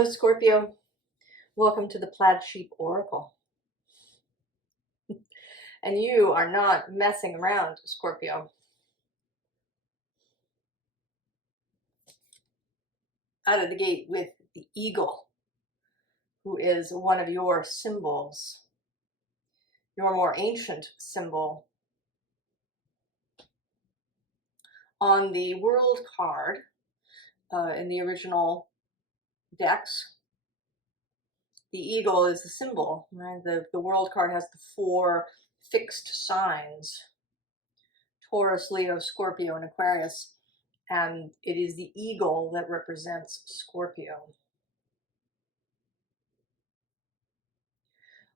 Hello, Scorpio. Welcome to the Plaid Sheep Oracle. And you are not messing around, Scorpio. Out of the gate with the eagle, who is one of your symbols, your more ancient symbol. On the World card, in the original decks, the eagle is the symbol, right? The World card has the 4 fixed signs: Taurus, Leo, Scorpio, and Aquarius. And it is the eagle that represents Scorpio.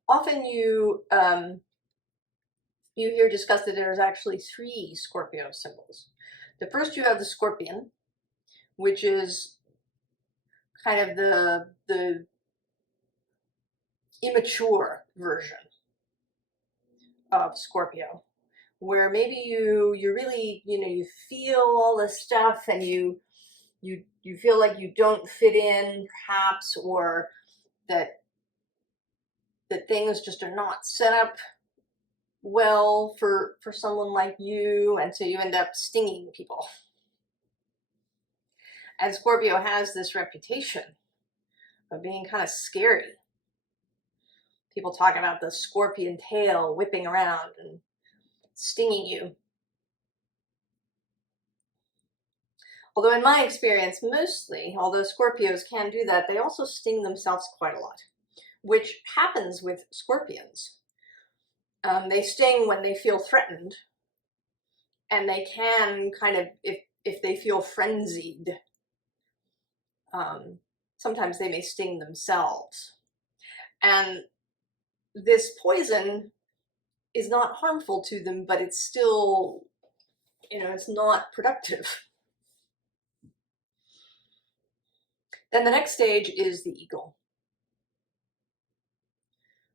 Often you hear discussed that there's actually 3 Scorpio symbols. The first, you have the scorpion, which is kind of the immature version of Scorpio, where maybe you really, you feel all this stuff and you feel like you don't fit in, perhaps, or that things just are not set up well for someone like you, and so you end up stinging people. And Scorpio has this reputation of being kind of scary. People talk about the scorpion tail whipping around and stinging you. Although in my experience, mostly, although Scorpios can do that, they also sting themselves quite a lot, which happens with scorpions. They sting when they feel threatened, and they can kind of, if they feel frenzied, sometimes they may sting themselves. And this poison is not harmful to them, but it's still, it's not productive. Then the next stage is the eagle.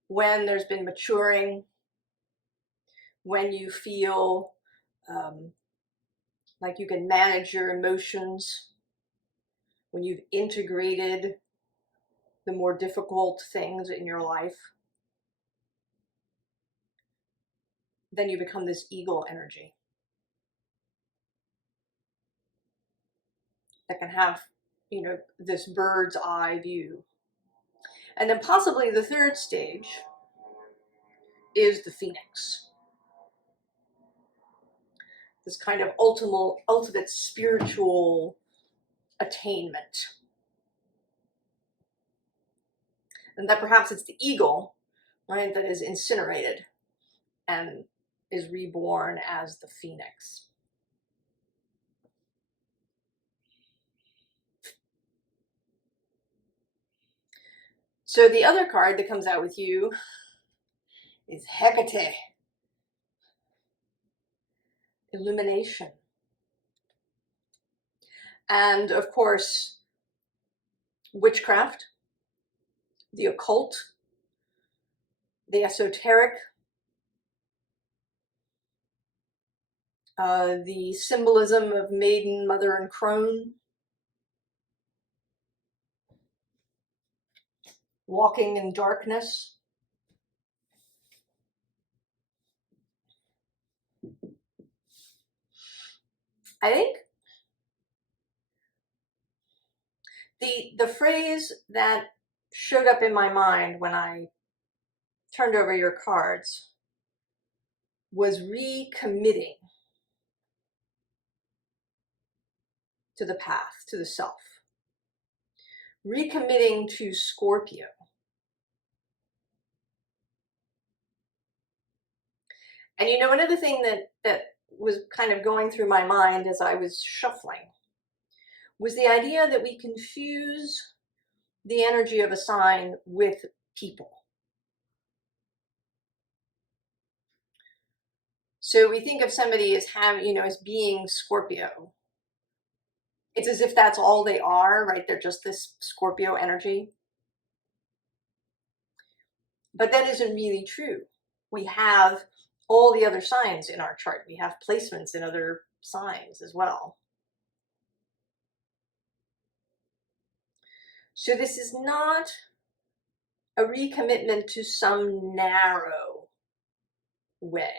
When there's been maturing, when you feel like you can manage your emotions, when you've integrated the more difficult things in your life, then you become this eagle energy that can have, this bird's eye view. And then possibly the third stage is the phoenix. This kind of ultimate spiritual attainment. And that perhaps it's the eagle, right, that is incinerated and is reborn as the phoenix. So the other card that comes out with you is Hecate, illumination. And of course, witchcraft, the occult, the esoteric, the symbolism of maiden, mother, and crone, walking in darkness. I think the phrase that showed up in my mind when I turned over your cards was recommitting to the path, to the self. Recommitting to Scorpio. And another thing that was kind of going through my mind as I was shuffling was the idea that we confuse the energy of a sign with people. So we think of somebody as having, as being Scorpio. It's as if that's all they are, right? They're just this Scorpio energy. But that isn't really true. We have all the other signs in our chart. We have placements in other signs as well. So this is not a recommitment to some narrow way.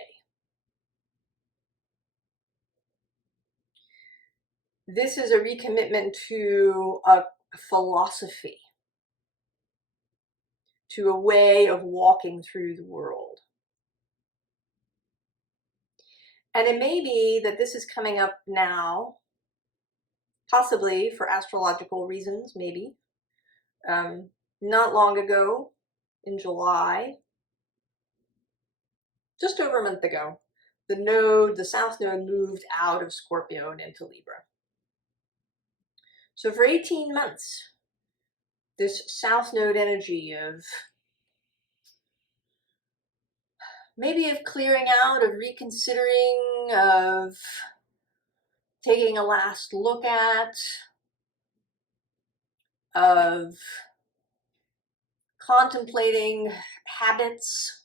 This is a recommitment to a philosophy, to a way of walking through the world. And it may be that this is coming up now, possibly for astrological reasons, maybe. Not long ago, in July, just over a month ago, the South Node moved out of Scorpio and into Libra. So for 18 months, this South Node energy of maybe of clearing out, of reconsidering, of taking a last look at, of contemplating habits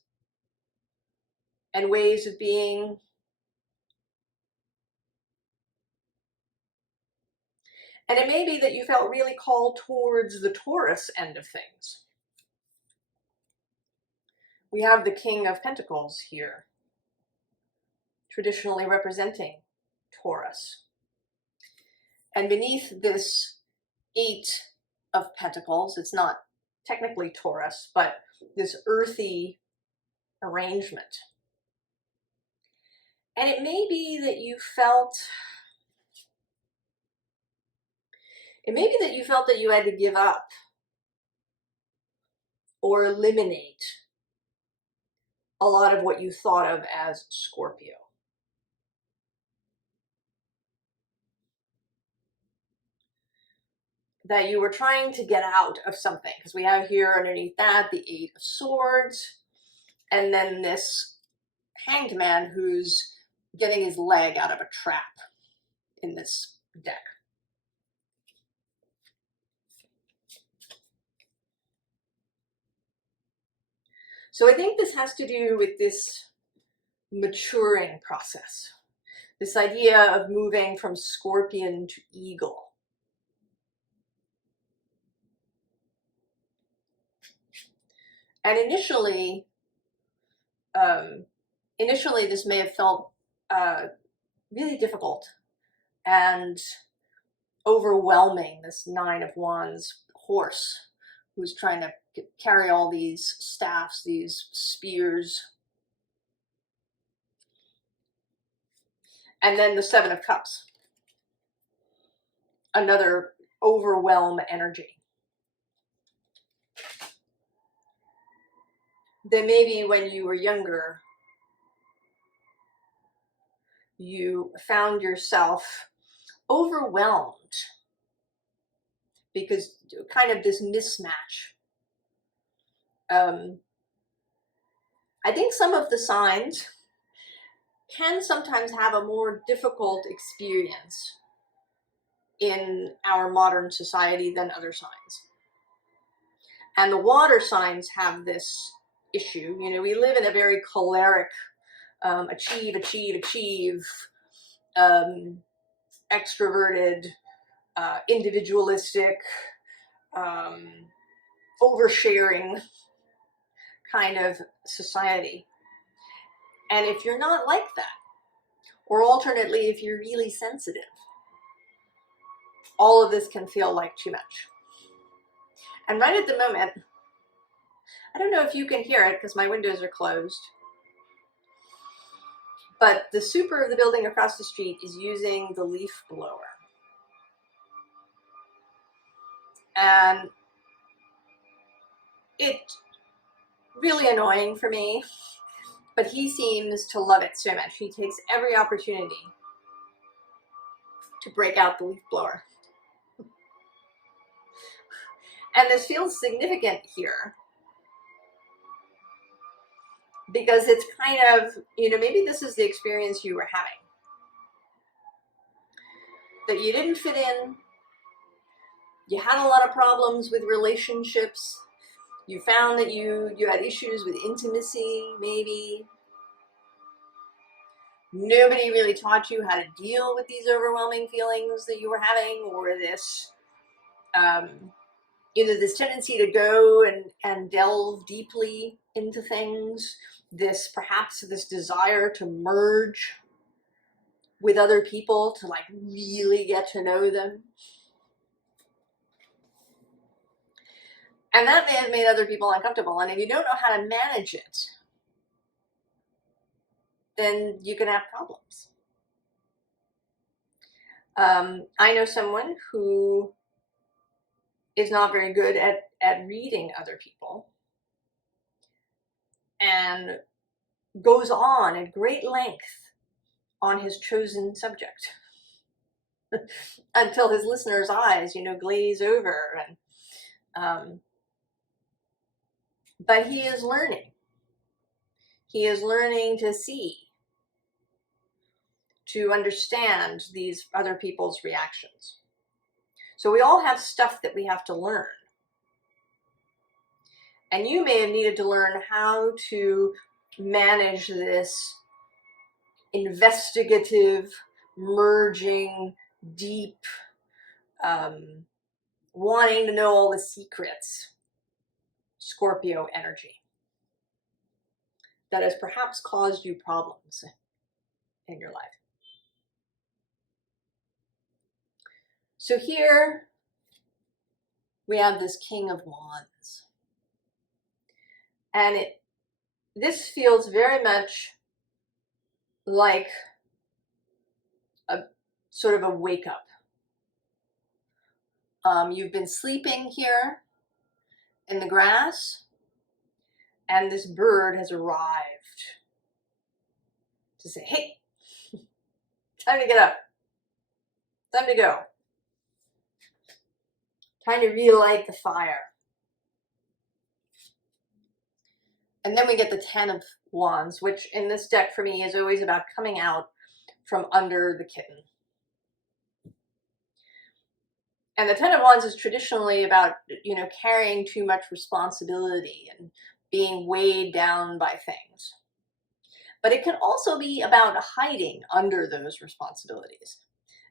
and ways of being. And it may be that you felt really called towards the Taurus end of things. We have the King of Pentacles here, traditionally representing Taurus. And beneath this Eight of Pentacles, it's not technically Taurus, but this earthy arrangement. And it may be that you felt that you had to give up or eliminate a lot of what you thought of as Scorpio. That you were trying to get out of something, because we have here underneath that the Eight of Swords, and then this Hanged Man who's getting his leg out of a trap in this deck. So I think this has to do with this maturing process, this idea of moving from Scorpion to Eagle. And initially this may have felt really difficult and overwhelming, this Nine of Wands horse who's trying to carry all these staffs, these spears. And then the Seven of Cups, another overwhelm energy. Then maybe when you were younger, you found yourself overwhelmed because kind of this mismatch. I think some of the signs can sometimes have a more difficult experience in our modern society than other signs. And the water signs have this issue. You know, we live in a very choleric, achieve, extroverted, individualistic, oversharing kind of society. And if you're not like that, or alternately, if you're really sensitive, all of this can feel like too much. And right at the moment, I don't know if you can hear it because my windows are closed, but the super of the building across the street is using the leaf blower. And it's really annoying for me, but he seems to love it so much. He takes every opportunity to break out the leaf blower. And this feels significant here because it's kind of, you know, maybe this is the experience you were having. That you didn't fit in, you had a lot of problems with relationships, you found that you had issues with intimacy, maybe. Nobody really taught you how to deal with these overwhelming feelings that you were having, or this you know, this tendency to go and delve deeply into things, this perhaps this desire to merge with other people, to like really get to know them. And that may have made other people uncomfortable. And if you don't know how to manage it, then you can have problems. I know someone who is not very good at reading other people and goes on at great length on his chosen subject until his listeners' eyes, you know, glaze over. And but he is learning. He is learning to see, to understand these other people's reactions. So we all have stuff that we have to learn. And you may have needed to learn how to manage this investigative, merging, deep, wanting to know all the secrets, Scorpio energy that has perhaps caused you problems in your life. So here we have this King of Wands. And this feels very much like a sort of a wake up. You've been sleeping here in the grass, and this bird has arrived to say, hey, time to get up. Time to go. Time to relight the fire. And then we get the Ten of Wands, which in this deck for me is always about coming out from under the kitten. And the Ten of Wands is traditionally about, you know, carrying too much responsibility and being weighed down by things. But it can also be about hiding under those responsibilities.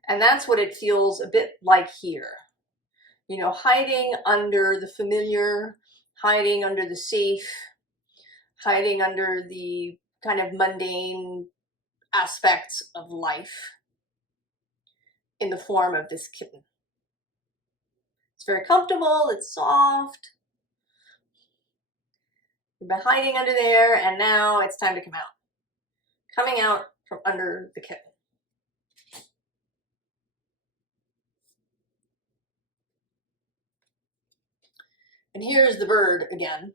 And that's what it feels a bit like here. You know, hiding under the familiar, hiding under the safe, hiding under the kind of mundane aspects of life in the form of this kitten. It's very comfortable, it's soft. You've been hiding under there, and now it's time to come out. Coming out from under the kitten. And here's the bird again.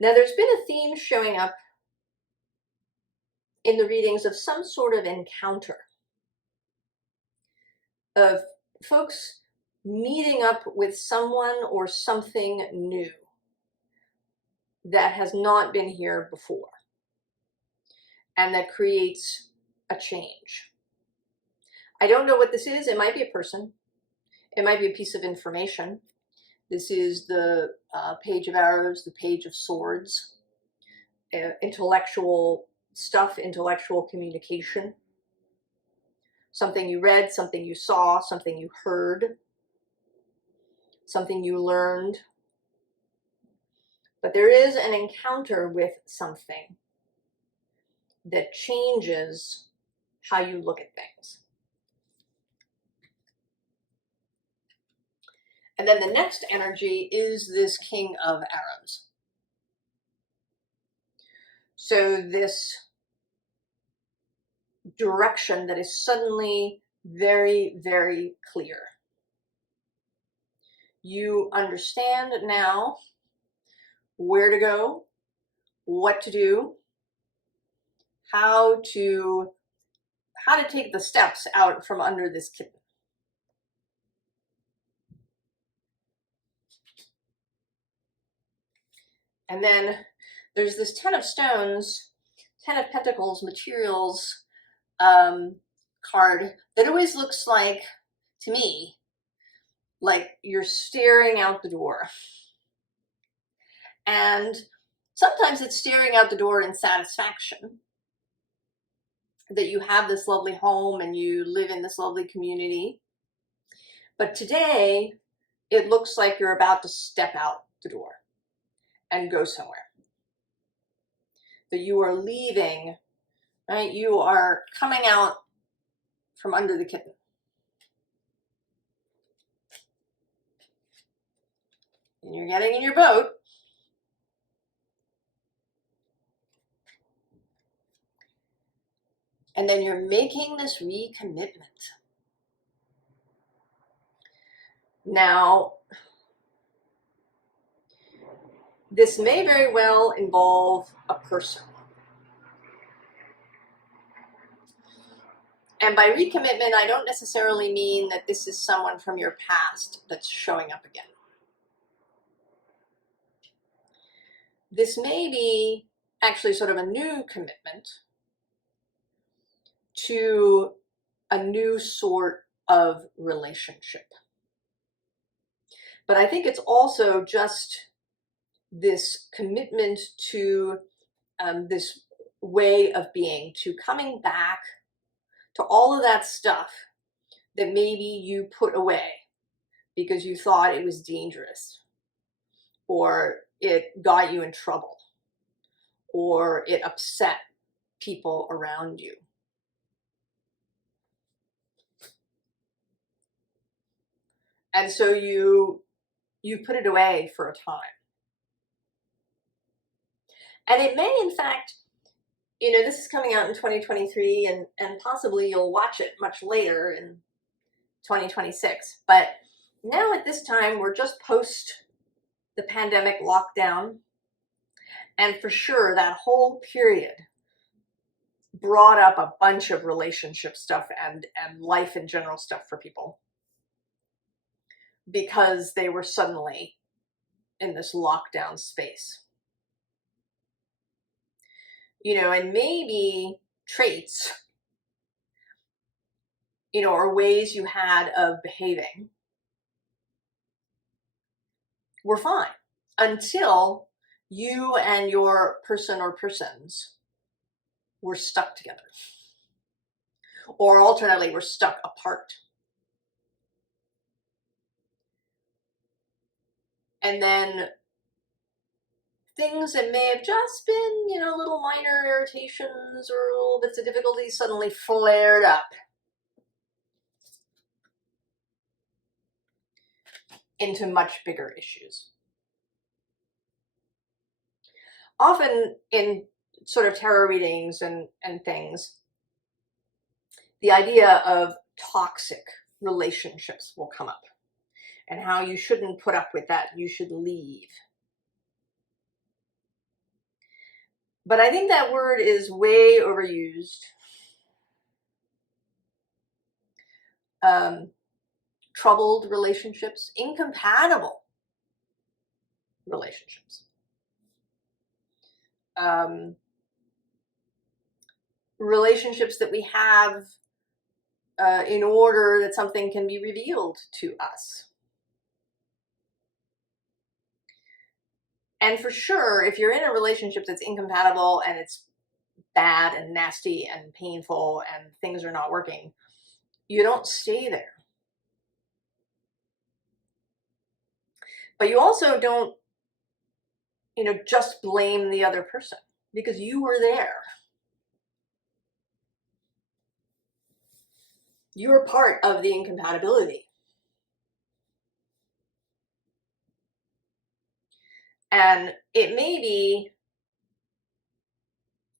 Now there's been a theme showing up in the readings of some sort of encounter, of folks meeting up with someone or something new that has not been here before, and that creates a change. I don't know what this is. It might be a person. It might be a piece of information. This is the Page of Arrows, the Page of Swords, intellectual stuff, intellectual communication. Something you read, something you saw, something you heard, something you learned. But there is an encounter with something that changes how you look at things. And then the next energy is this King of Arrows. So this direction that is suddenly very, very clear. You understand now where to go, what to do, how to take the steps out from under this kitten. And then there's this Ten of Stones, Ten of Pentacles, materials card that always looks like, to me, like you're staring out the door. And sometimes it's staring out the door in satisfaction that you have this lovely home and you live in this lovely community. But today, it looks like you're about to step out the door and go somewhere. That you are leaving, right? You are coming out from under the kitten. And you're getting in your boat. And then you're making this recommitment. Now, this may very well involve a person. And by recommitment, I don't necessarily mean that this is someone from your past that's showing up again. This may be actually sort of a new commitment to a new sort of relationship. But I think it's also just this commitment to this way of being, to coming back to all of that stuff that maybe you put away because you thought it was dangerous, or it got you in trouble, or it upset people around you. And so you put it away for a time. And it may, in fact, you know, this is coming out in 2023, and possibly you'll watch it much later in 2026. But now at this time, we're just post the pandemic lockdown. And for sure, that whole period brought up a bunch of relationship stuff and life in general stuff for people, because they were suddenly in this lockdown space. You know, and maybe traits, you know, or ways you had of behaving were fine until you and your person or persons were stuck together, or alternately were stuck apart. And then things that may have just been, you know, little minor irritations or little bits of difficulty suddenly flared up into much bigger issues. Often in sort of tarot readings and things, the idea of toxic relationships will come up, and how you shouldn't put up with that, you should leave. But I think that word is way overused. Troubled relationships, incompatible relationships. Relationships that we have in order that something can be revealed to us. And for sure, if you're in a relationship that's incompatible and it's bad and nasty and painful and things are not working, you don't stay there. But you also don't, you know, just blame the other person, because you were there. You were part of the incompatibility. And it may be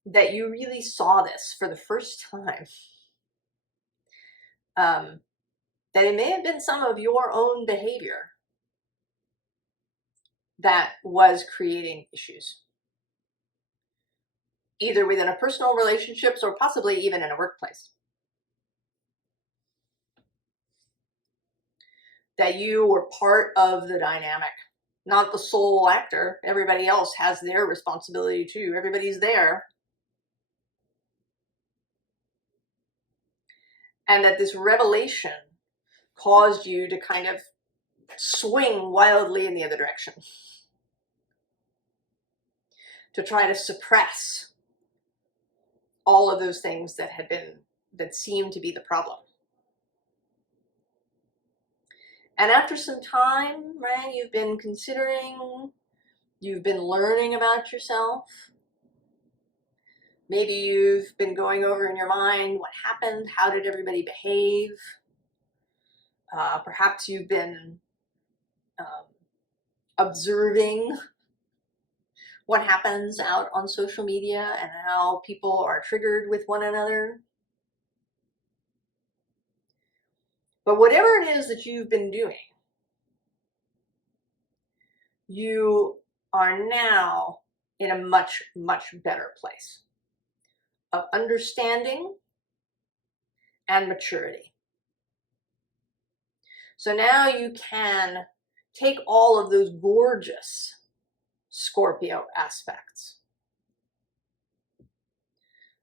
that you really saw this for the first time. That it may have been some of your own behavior that was creating issues, either within a personal relationships or possibly even in a workplace. That you were part of the dynamic, not the sole actor. Everybody else has their responsibility too. Everybody's there. And that this revelation caused you to kind of swing wildly in the other direction, to try to suppress all of those things that seemed to be the problem. And after some time, right, you've been considering, you've been learning about yourself. Maybe you've been going over in your mind what happened, how did everybody behave. Perhaps you've been observing what happens out on social media and how people are triggered with one another. But whatever it is that you've been doing, you are now in a much, much better place of understanding and maturity. So now you can take all of those gorgeous Scorpio aspects,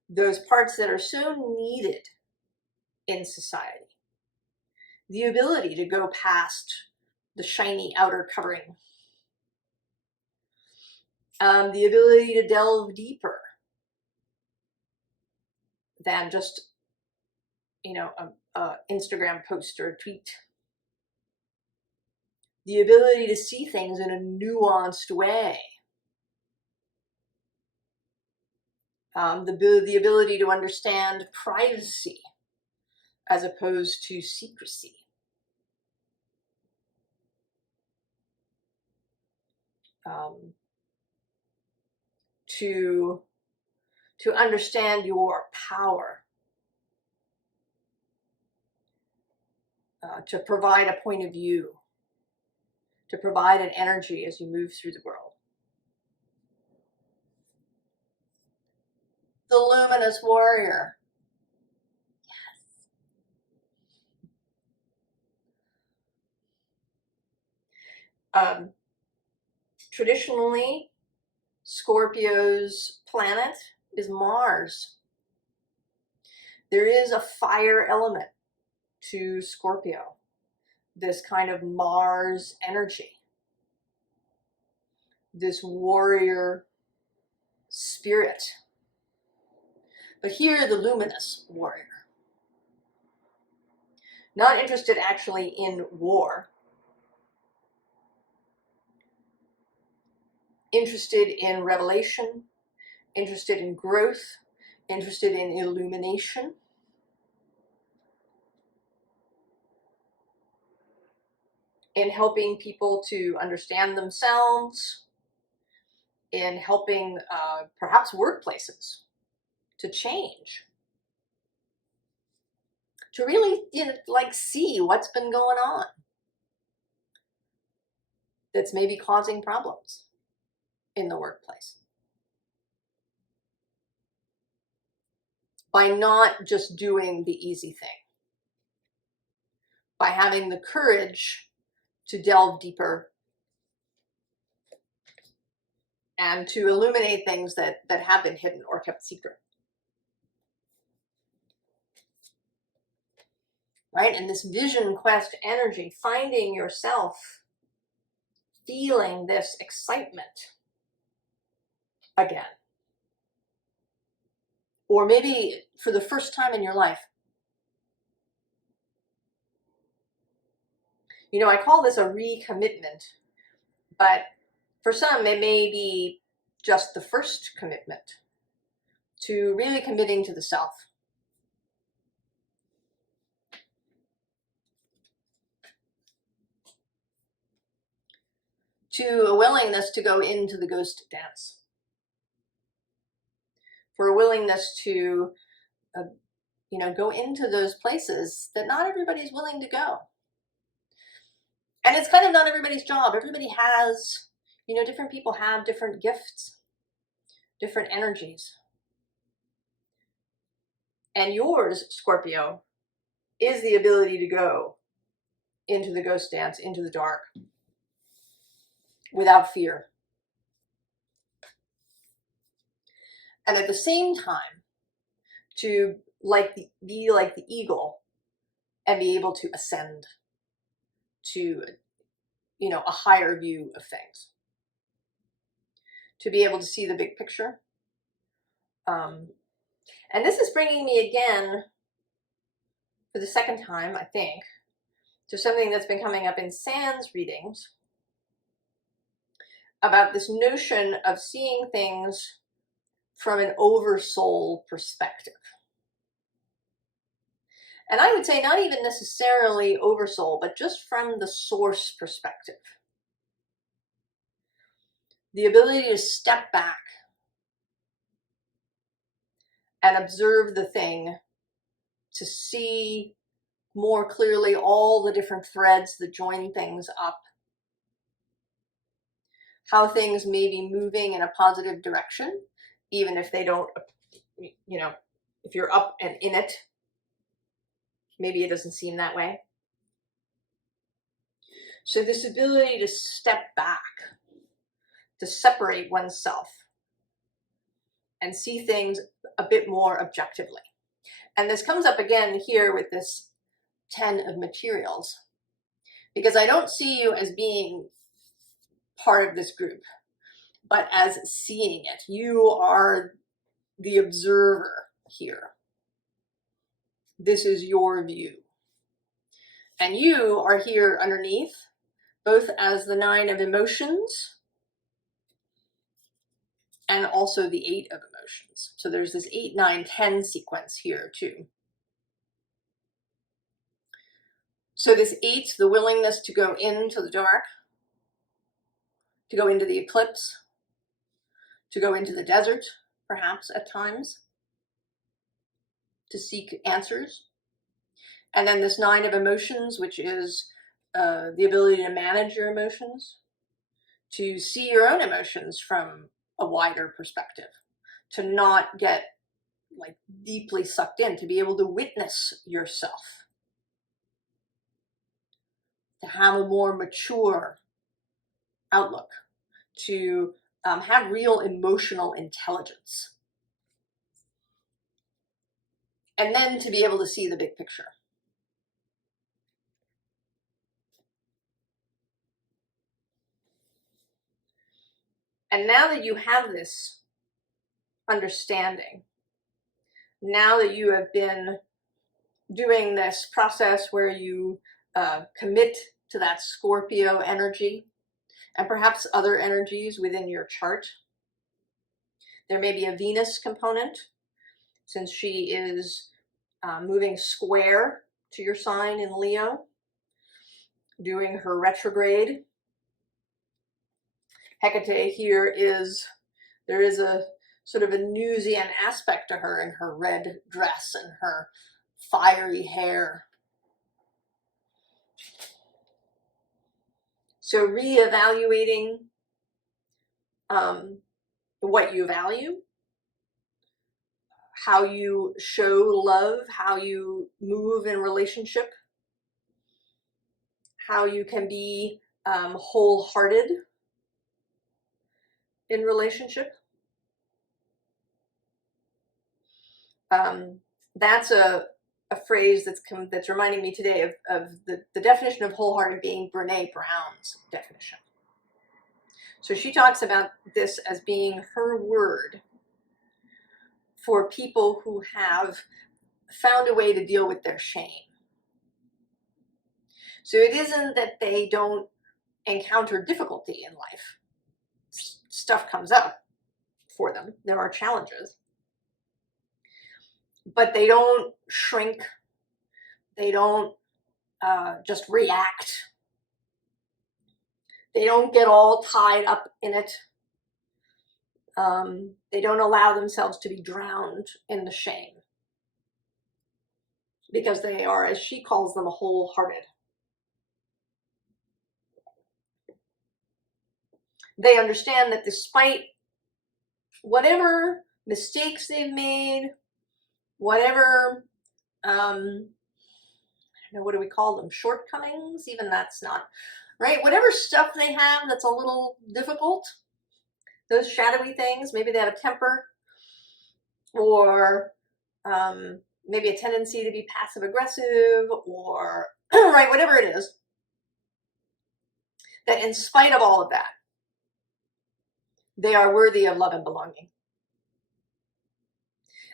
those parts that are so needed in society, the ability to go past the shiny outer covering, the ability to delve deeper than just, you know, a Instagram post or a tweet, the ability to see things in a nuanced way, the ability to understand privacy as opposed to secrecy. To understand your power, to provide a point of view, to provide an energy as you move through the world. The luminous warrior. Yes. Traditionally, Scorpio's planet is Mars. There is a fire element to Scorpio, this kind of Mars energy, this warrior spirit. But here, the luminous warrior. Not interested actually in war. Interested in revelation, interested in growth, interested in illumination. In helping people to understand themselves, in helping perhaps workplaces to change, to really, you know, like see what's been going on that's maybe causing problems in the workplace. By not just doing the easy thing, by having the courage to delve deeper and to illuminate things that have been hidden or kept secret. Right? And this vision quest energy, finding yourself, feeling this excitement again. Or maybe for the first time in your life. You know, I call this a recommitment, but for some, it may be just the first commitment to really committing to the self. To a willingness to go into the ghost dance. For a willingness to, you know, go into those places that not everybody's willing to go. And it's kind of not everybody's job. Everybody has, you know, different people have different gifts, different energies. And yours, Scorpio, is the ability to go into the ghost dance, into the dark, without fear. And at the same time, to be like the eagle and be able to ascend to, you know, a higher view of things. To be able to see the big picture. And this is bringing me again, for the second time, I think, to something that's been coming up in Sans readings about this notion of seeing things from an oversoul perspective. And I would say not even necessarily oversoul, but just from the source perspective. The ability to step back and observe the thing, to see more clearly all the different threads that join things up, how things may be moving in a positive direction, even if they don't, you know, if you're up and in it, maybe it doesn't seem that way. So this ability to step back, to separate oneself and see things a bit more objectively. And this comes up again here with this 10 of materials, because I don't see you as being part of this group, but as seeing it. You are the observer here. This is your view. And you are here underneath, both as the 9 of emotions and also the 8 of emotions. So there's this 8, 9, 10 sequence here too. So this 8, the willingness to go into the dark, to go into the eclipse, to go into the desert, perhaps at times, to seek answers. And then this 9 of emotions, which is the ability to manage your emotions, to see your own emotions from a wider perspective, to not get like deeply sucked in, to be able to witness yourself, to have a more mature outlook, to have real emotional intelligence, and then to be able to see the big picture. And now that you have this understanding, now that you have been doing this process where you commit to that Scorpio energy and perhaps other energies within your chart, there may be a Venus component, since she is moving square to your sign in Leo, doing her retrograde. Hecate here is, there is a sort of a Venusian aspect to her in her red dress and her fiery hair. So reevaluating what you value, how you show love, how you move in relationship, how you can be wholehearted in relationship. That's a phrase that's reminding me today of the definition of wholehearted being Brene Brown's definition. So she talks about this as being her word for people who have found a way to deal with their shame. So it isn't that they don't encounter difficulty in life. Stuff comes up for them. There are challenges. But they don't shrink. They don't just react. They don't get all tied up in it. They don't allow themselves to be drowned in the shame, because they are, as she calls them, wholehearted. They understand that despite whatever mistakes they've made, whatever, I don't know, what do we call them? Shortcomings? Even that's not, right? Whatever stuff they have that's a little difficult, those shadowy things, maybe they have a temper, or maybe a tendency to be passive aggressive, or, right, whatever it is, that in spite of all of that, they are worthy of love and belonging.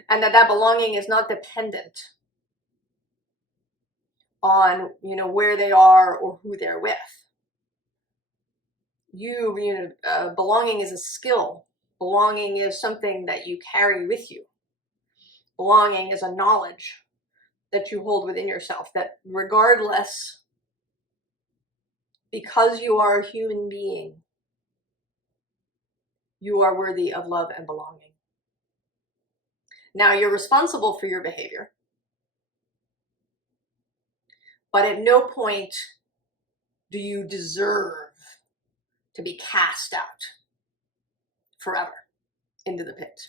And that belonging is not dependent on, where they are or who they're with. Belonging is a skill. Belonging is something that you carry with you. Belonging is a knowledge that you hold within yourself, that regardless, because you are a human being, you are worthy of love and belonging. Now, you're responsible for your behavior, but at no point do you deserve to be cast out forever into the pit.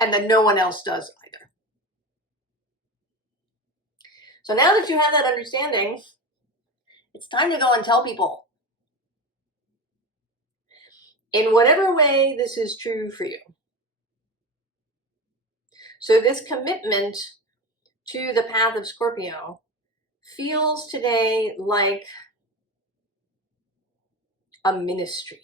And then no one else does either. So now that you have that understanding, it's time to go and tell people. In whatever way this is true for you. So this commitment to the path of Scorpio feels today like a ministry.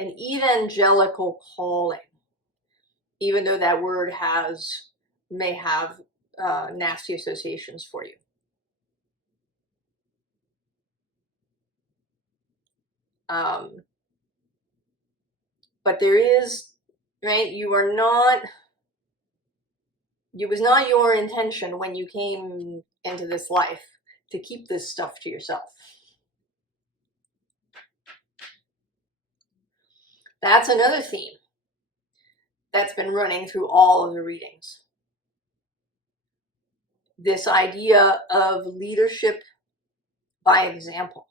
An evangelical calling, even though that word may have nasty associations for you. But there is, right, it was not your intention when you came into this life to keep this stuff to yourself. That's another theme that's been running through all of the readings. This idea of leadership by example.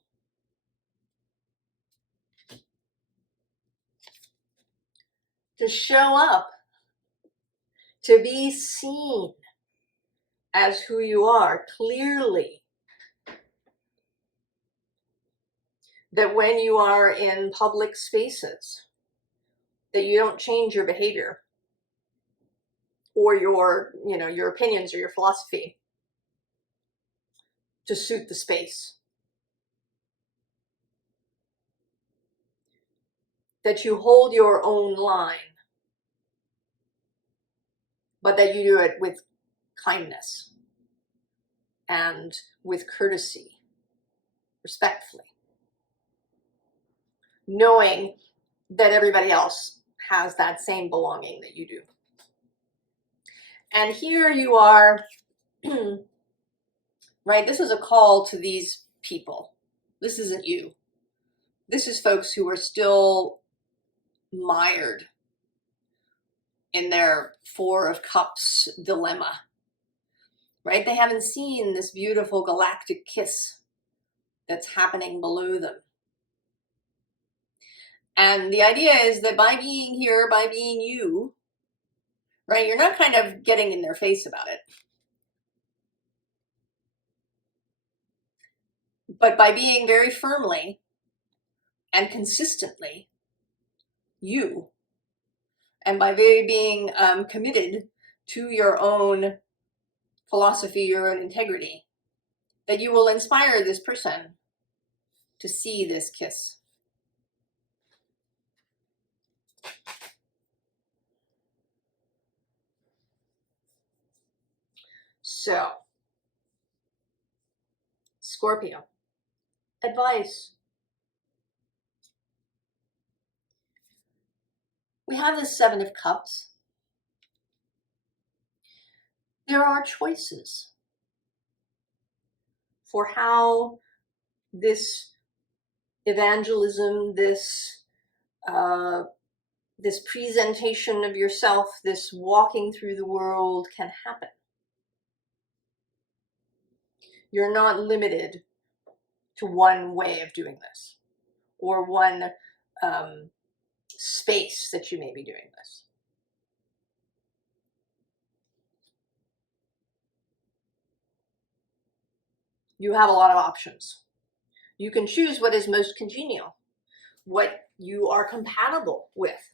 To show up, to be seen as who you are clearly. That when you are in public spaces, that you don't change your behavior or your opinions or your philosophy to suit the space. That you hold your own line, but that you do it with kindness and with courtesy, respectfully, knowing that everybody else has that same belonging that you do. And here you are, right? This is a call to these people. This isn't you. This is folks who are still mired in their Four of Cups dilemma, right? They haven't seen this beautiful galactic kiss that's happening below them. And the idea is that by being here, by being you, right, you're not kind of getting in their face about it. But by being very firmly and consistently you, and by being committed to your own philosophy, your own integrity, that you will inspire this person to see this kiss. So, Scorpio, advice. We have the Seven of Cups. There are choices for how this evangelism, this presentation of yourself, this walking through the world can happen. You're not limited to one way of doing this or one space that you may be doing this. You have a lot of options. You can choose what is most congenial, what you are compatible with.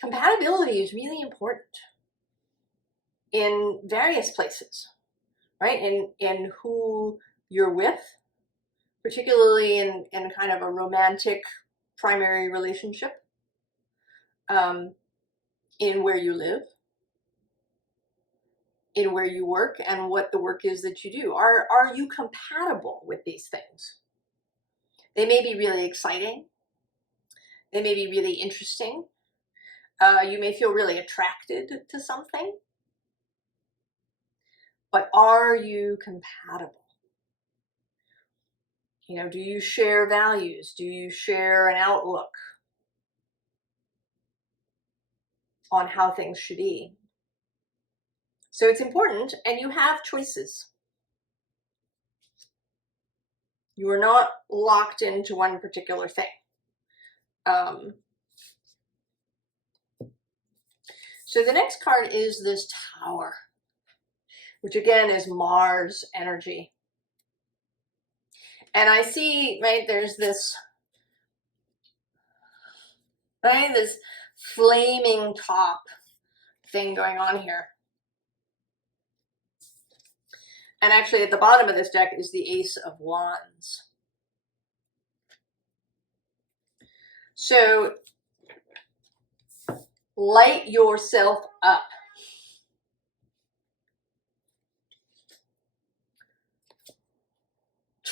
Compatibility is really important in various places, right? In who you're with, particularly in kind of a romantic primary relationship. in where you live, in where you work, and what the work is that you do. Are you compatible with these things? They may be really exciting. They may be really interesting. You may feel really attracted to something. But are you compatible? You know, do you share values? Do you share an outlook on how things should be? So it's important, and you have choices. You are not locked into one particular thing. So the next card is this Tower, which again is Mars energy. And I see, right, there's this, right, this flaming top thing going on here. And actually at the bottom of this deck is the Ace of Wands. So light yourself up.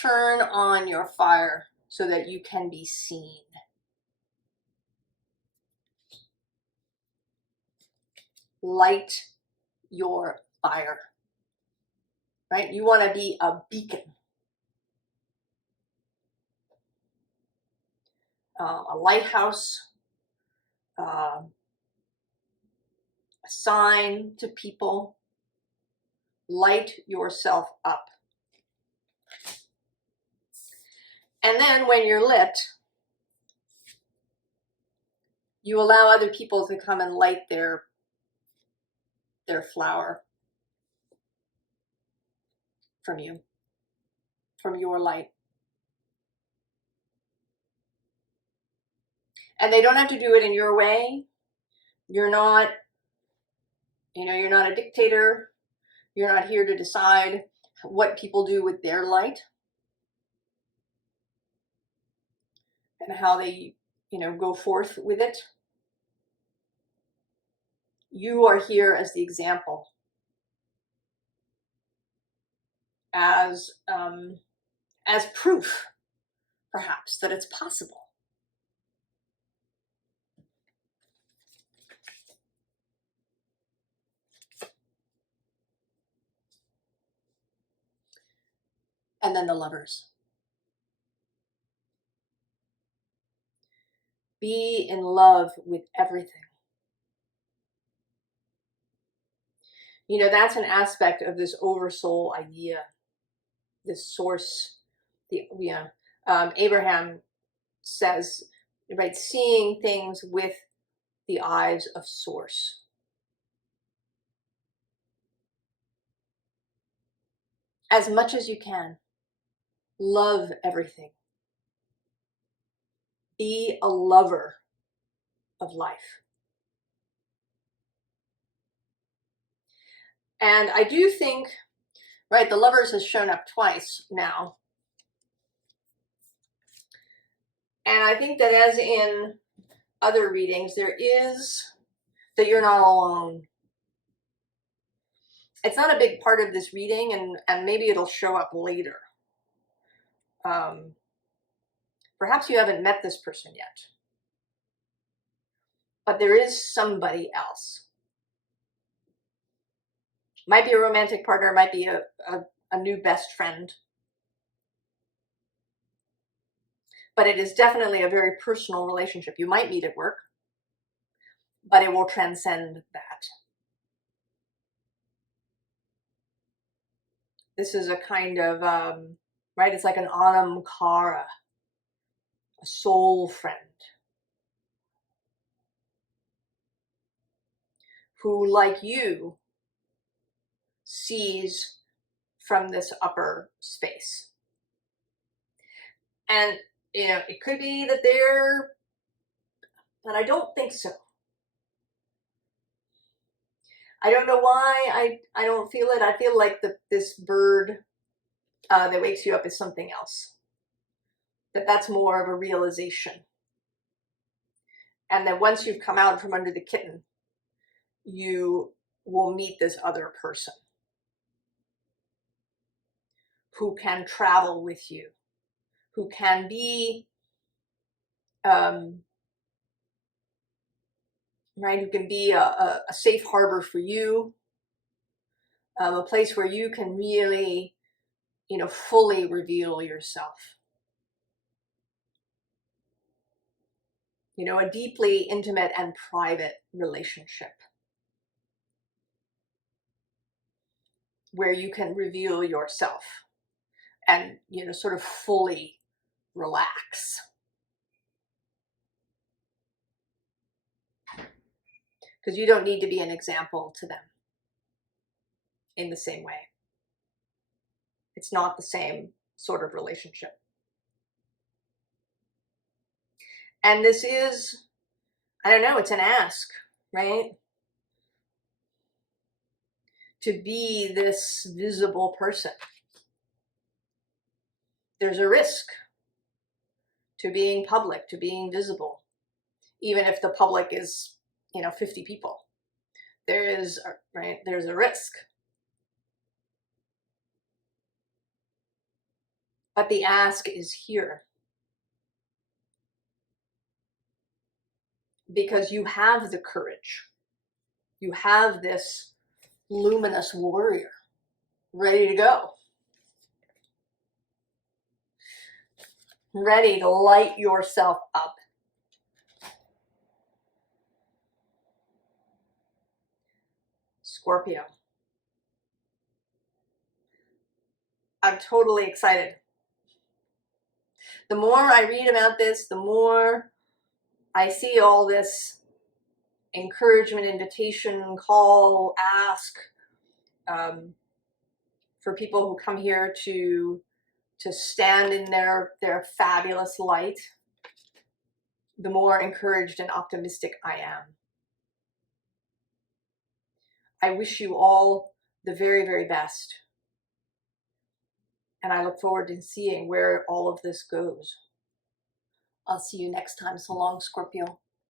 Turn on your fire so that you can be seen. Light your fire, right? You want to be a beacon, a lighthouse, a sign to people. Light yourself up. And then when you're lit, you allow other people to come and light their flower from you, from your light. And they don't have to do it in your way. You're not, you're not a dictator. You're not here to decide what people do with their light and how they, go forth with it. You are here as the example, as proof, perhaps, that it's possible. And then the Lovers. Be in love with everything. That's an aspect of this oversoul idea, this source. Abraham says, right, seeing things with the eyes of source. As much as you can, love everything. Be a lover of life. And I do think, right, the Lovers has shown up twice now. And I think that as in other readings, there is that you're not alone. It's not a big part of this reading, and maybe it'll show up later. Perhaps you haven't met this person yet. But there is somebody else. Might be a romantic partner, might be a new best friend. But it is definitely a very personal relationship. You might meet at work, but it will transcend that. This is a kind of, right, it's like an Anam Kara, a soul friend, who, like you, sees from this upper space. And, it could be that but I don't think so. I don't know why I don't feel it. I feel like this bird that wakes you up is something else. That's more of a realization. And then once you've come out from under the kitten, you will meet this other person who can travel with you, who can be, right, who can be a safe harbor for you, a place where you can really, you know, fully reveal yourself. You know, a deeply intimate and private relationship where you can reveal yourself and, you know, sort of fully relax. Because you don't need to be an example to them in the same way. It's not the same sort of relationship. And this is, I don't know, it's an ask, right? To be this visible person. There's a risk to being public, to being visible, even if the public is, you know, 50 people. There is, right, there's a risk. But the ask is here. Because you have the courage. You have this luminous warrior ready to go. Ready to light yourself up. Scorpio. I'm totally excited. The more I read about this, the more I see all this encouragement, invitation, call, ask, for people who come here to stand in their fabulous light, the more encouraged and optimistic I am. I wish you all the very, very best. And I look forward to seeing where all of this goes. I'll see you next time. So long, Scorpio.